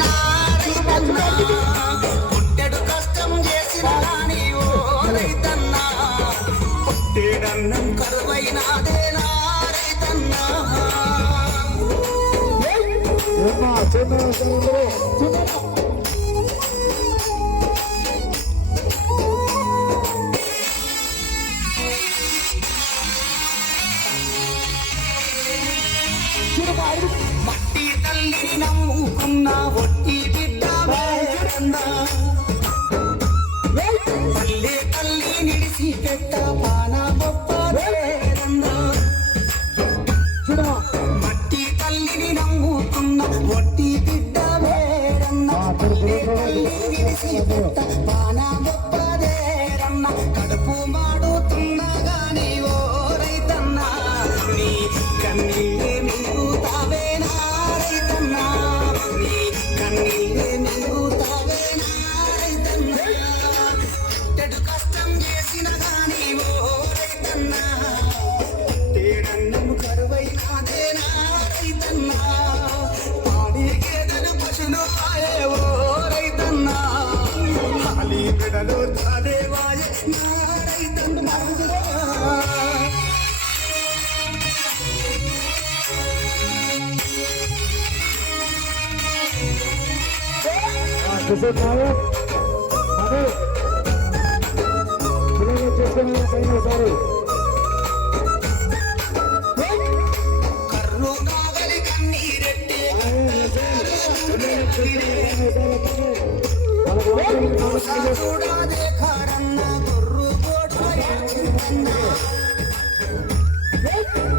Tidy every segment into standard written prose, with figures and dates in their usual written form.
నా రైతన్నా పుట్టెడు కష్టం చేసిన రాని ఓ రైతన్నా పుట్టేడన్నం కరువైనాదే నా రైతన్నా మట్టి తల్లిని నమ్ముకున్న ఒట్టి బిడ్డ వేరన్నా పల్లె తల్లి నిడిసి పెట్ట పాన గొప్ప వేరన్నా మట్టి తల్లిని నమ్ముకున్న ఒట్టి బిడ్డ వేరన్నా పల్లె తల్లి నిడిసి పెట్ట పాన గొప్ప వేరన్నా కడుపు మాడుతున్నా గాని ఓ రైతన్నా నీ కన్నీళ్ళే మిగుతావే నా రైతన్నా నీ కన్నీళ్ళే మిగుతావే నా రైతన్నా పుట్టెడు కష్టం చేసిన గాని ఓ రైతన్నా పుట్టేడన్నం కరువైనాదే నా రైతన్నా పాడి గేదెలు పశులు ఆయే ఓ రైతన్నా ఖాళీ బిడలు తాదేవాయే నా రైతన్నా Você fala, Manu, పిల్లలు చేసుకుని పైన కర్రు కాగలి కన్నీరెట్టే చూడాదే కాడన్న గొర్రు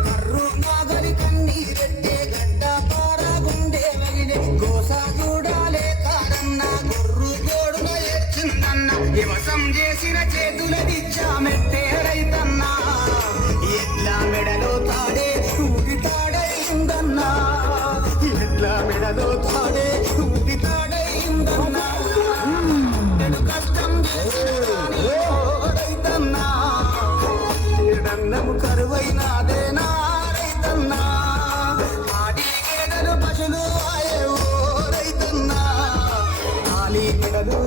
కర్రు నాగలి కన్నీరెట్టే గడ్డ పారగుండే వగిలే గోసా చూడాలే కాడన్న గొర్రు గోడున ఏడ్చిందన్న దివసం చేసిన చేతులదిచ్చా మెట్టే రైతన్నా ఎట్లా మెడలో తాడే ఊది తాడైందన్నా ఎట్లా మెడలో తాడే ఊది తాడైందన్నా కష్టం రైతన్నా ఏడన్నము కరువైనాదే నా రైతన్నా ఆడి గేదెలు పశులు ఆయే ఓ రైతన్నా ఖాళీ మెడలు